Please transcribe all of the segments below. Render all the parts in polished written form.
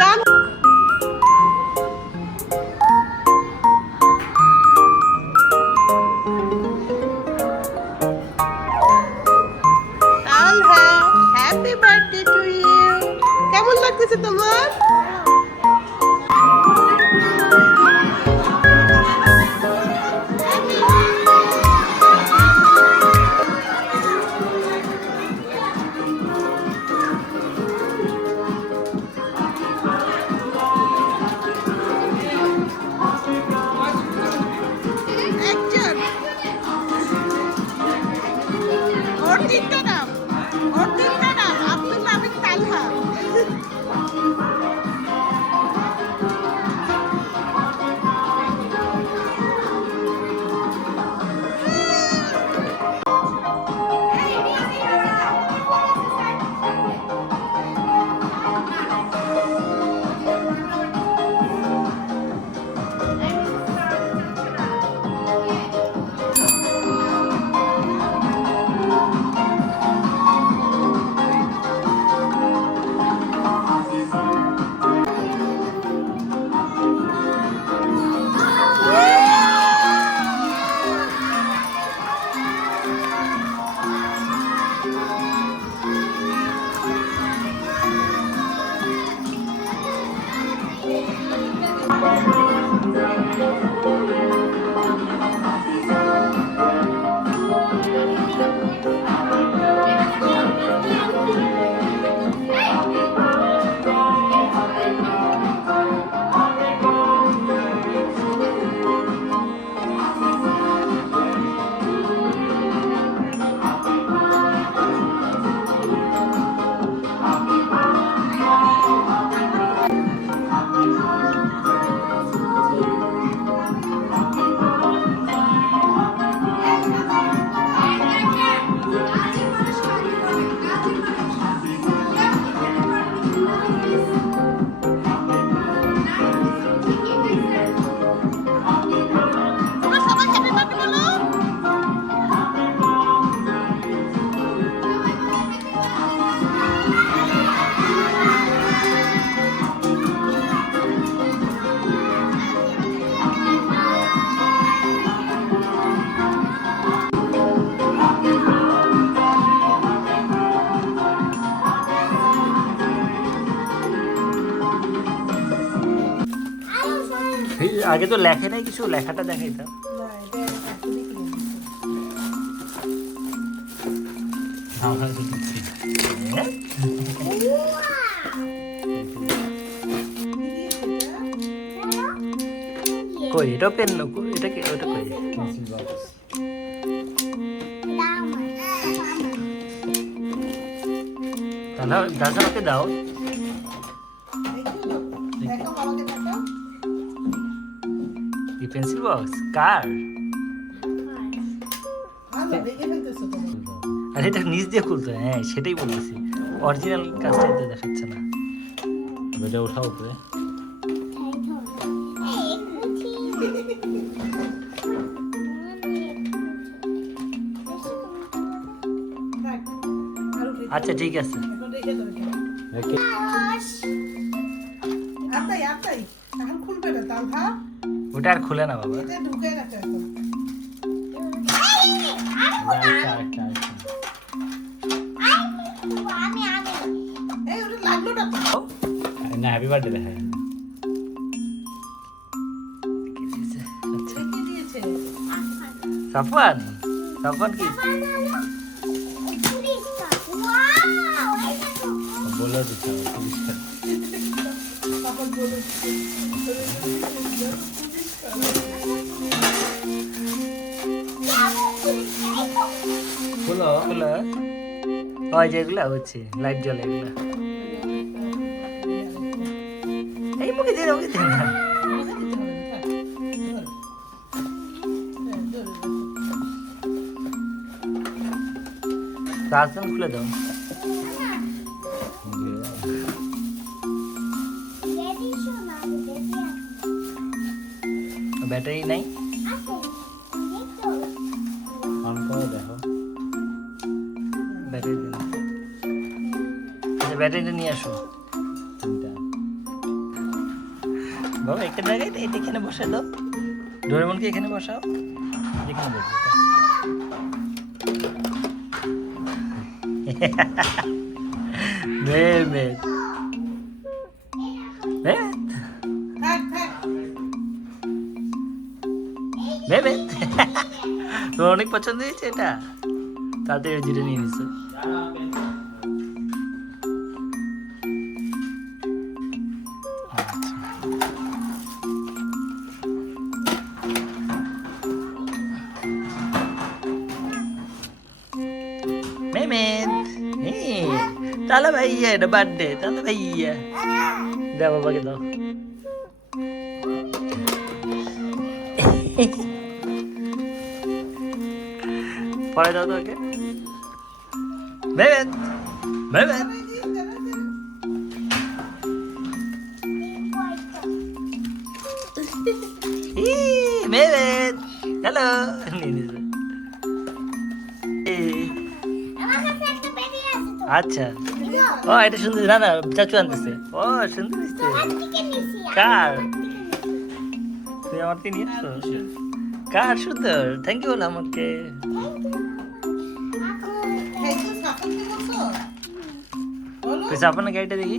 গান আল happy birthday to you. কেমন লাগতেছে তোমার? একজন ওর তিনটা নাম, ওর তিনটা নাম আব্দুল আমিন তালহা। তোমরা সবাই হ্যাপি বার্থডে বলো। আগে তো লেখে নাই কিছু, লেখাটা দেখাইতাম। কই এটা পেন না, এটা কি ওটা কই? তাহলে দাদাকে দাও। কি পেন্সিল বক্স কার? আরে এটা নিচ দিয়ে খুলতে হয়। হ্যাঁ সেটাই বলতেছি, অরিজিনাল কাজটাই তো দেখাচ্ছে না। এটা ওঠাও উপরে। আচ্ছা ঠিক আছে। ওটা আর খুলে না বাবা। না হ্যাপি বার্থডে দেখায়। সাফওয়ান, সাফওয়ান কি বলে দিতে হবে? খোলো খোলো। ওই যেগুলা হচ্ছে লাইট জ্বলে এগুলা। এই মুখে দিয়ে ওকে দেন না। চার্জার খুলে দাও। ব্যাটারি নাই, অন করে দেখো। ব্যাটারি দিন। আচ্ছা ব্যাটারিটা নিয়ে আসো। বাবা একটা জায়গায় এটা এখানে বসে দাও, ডোরেমনকে এখানে বসাও, যেখানে বসবে মেমেদ মেমেদ তোমার অনেক পছন্দ হয়েছে এটা, তাড়াতাড়ি জিরে নিয়ে নিচ্ছে। মেমেদ তালা ভাইয়া, এটা বার্থডে, তালা ভাইয়া দাও বাবাকে দাও। পরে দাও তো ওকে। মেমেদ মেমেদ মেমেদ হ্যালো নিয়ে নিছে। আচ্ছা ও এটা সুন্দর, না না চাচু আনতেছে। ও সুন্দর হয়েছে। কার তুই আমার থেকে নিয়ে আসছো? কার সুন্দর, থ্যাংক ইউ বলো আমাকে। সাফানের গাড়িটা দেখি,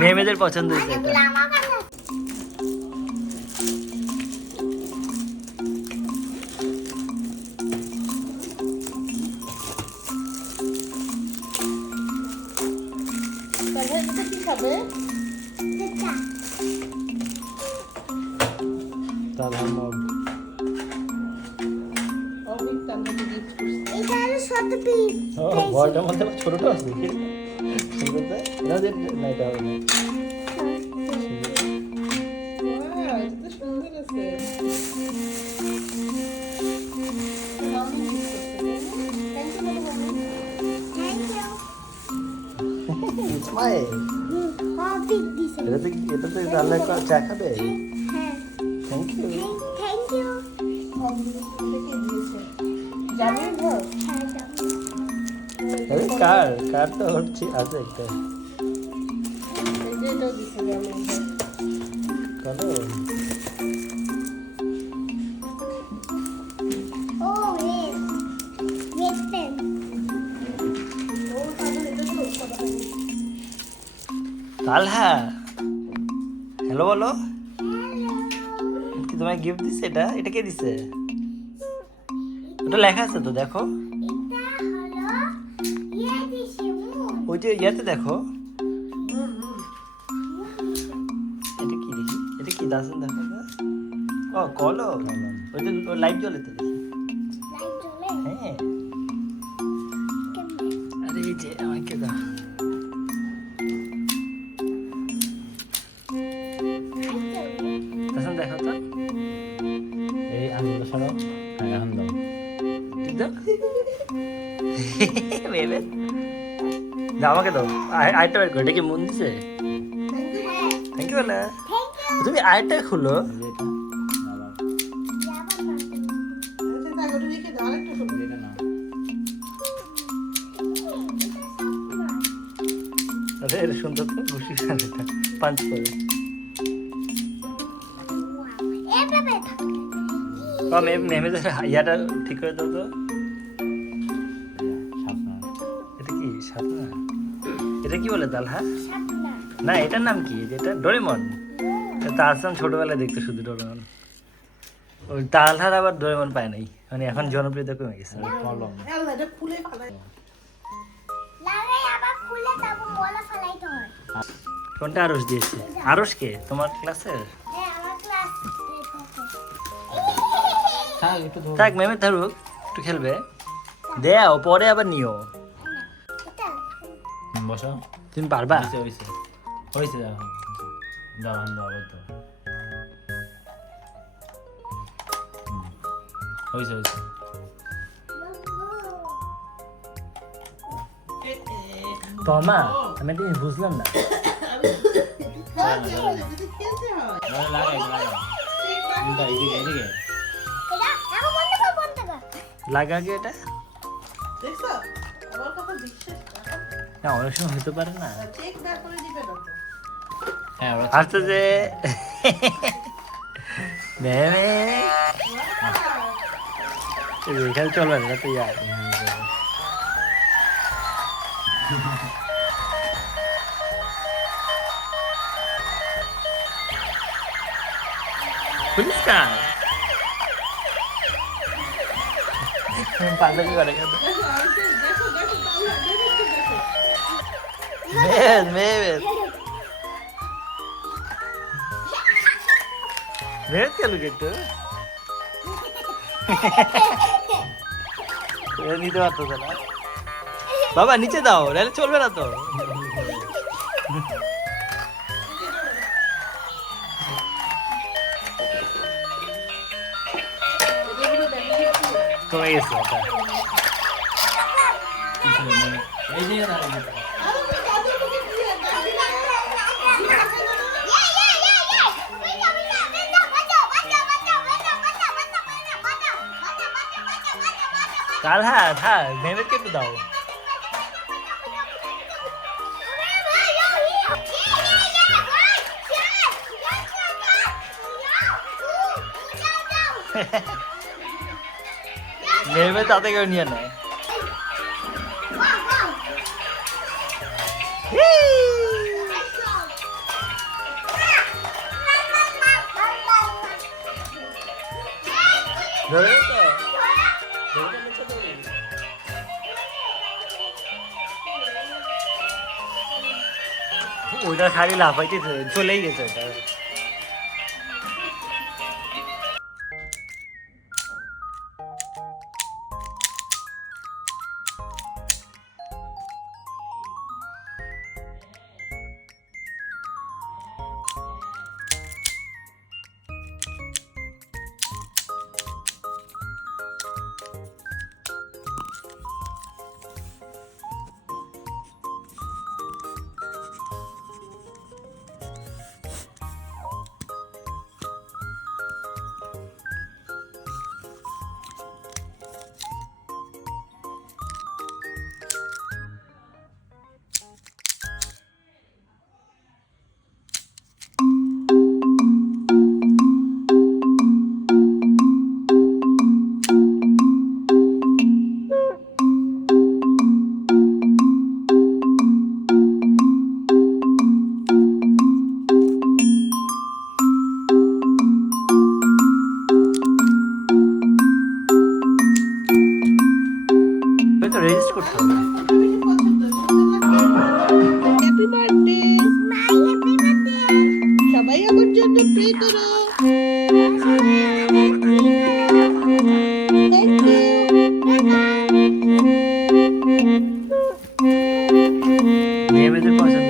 মেয়ে মেয়েদের পছন্দ হয়েছে এটা। বড়টার মধ্যে ছোটটা আছে, এটাতে রান্না করা চা খাবে? Thank you. কার কার তো হচ্ছে আছে একটা কালো। তালহা হ্যালো বলো, কি তোমায় গিফট দিছে? এটা এটা কে দিছে? ওটা লেখা আছে তো, দেখো ওই যে ইয়াতে দেখো। এটা কি দেখি, এটা কি দাসেন দেখো। ও কলম, ওই যে লাইট জ্বলে তো দেখি। হ্যাঁ আরে এই যে আমাকে দাও। দাসেন দেখো তো, এই আনন্দ শোনো, আনন্দ ঠিক দাও। ভেবে দাও আমাকে দাও। আরেকটা বের করো, এটা কি মন দিছে? থ্যাংক ইউ বলে। তুমি আরেকটা খুলো। আরে এটা সুন্দর তো, খুশি এটা পাঁচ করে। মেমেদের ইয়াটা ঠিক করে দাও তো। এটা কি সাপনা? এটা কি বলে তালহা? না এটার নাম কি? যেটা ডোরেমন। তালসান ছোটবেলায় দেখতে শুধু ডোরেমন। ওই তালহার আবার ডোরেমন পায় নাই, মানে এখন জনপ্রিয়তা কমে গেছে। কোনটা আরশ দিয়েছে? আরশ কে তোমার ক্লাসের? থাক মেমে ধরুক, একটু খেলবে দেও, পরে আবার নিও। বসো, তুমি পারবা? হয়েছে হয়েছে দাও দাও তো হয়েছে হয়েছে। তোমা আমি তুমি বুঝলাম না। লাগা কি এটা? না অনেক সময় হতে পারে না চেক না করে দিবে না তো। হ্যাঁ ওরা আসতে যে মেয়ে এখানে চলবে না তো ইয়ার পরিষ্কার পাগলামি করে কেন দেখো আন্টি, দেখো দেখো তাহলে দেখো দেখো। মেয়ে মেয়ে মেয়ে চলু কিন্তু নিতে পারতো না বাবা নিচে দাও নাহলে চলবে না তো কমে গেছে ওটা এই যে না, এই যে। আরে তুমি দাদুর মুখে দিয়ে কাল হ্যাঁ হ্যাঁ মেয়েদের কেটে দাও নেমে তাতে কেউ নিয়ে নেয় ধরে তো ওটা খালি লাফাইতে চলেই গেছে ওটা তো রেজিস্ট করতে হবে হ্যাপি বার্থডে সবাই আমার জন্য প্রে করো থ্যাংক ইউ মেয়েদের পছন্দ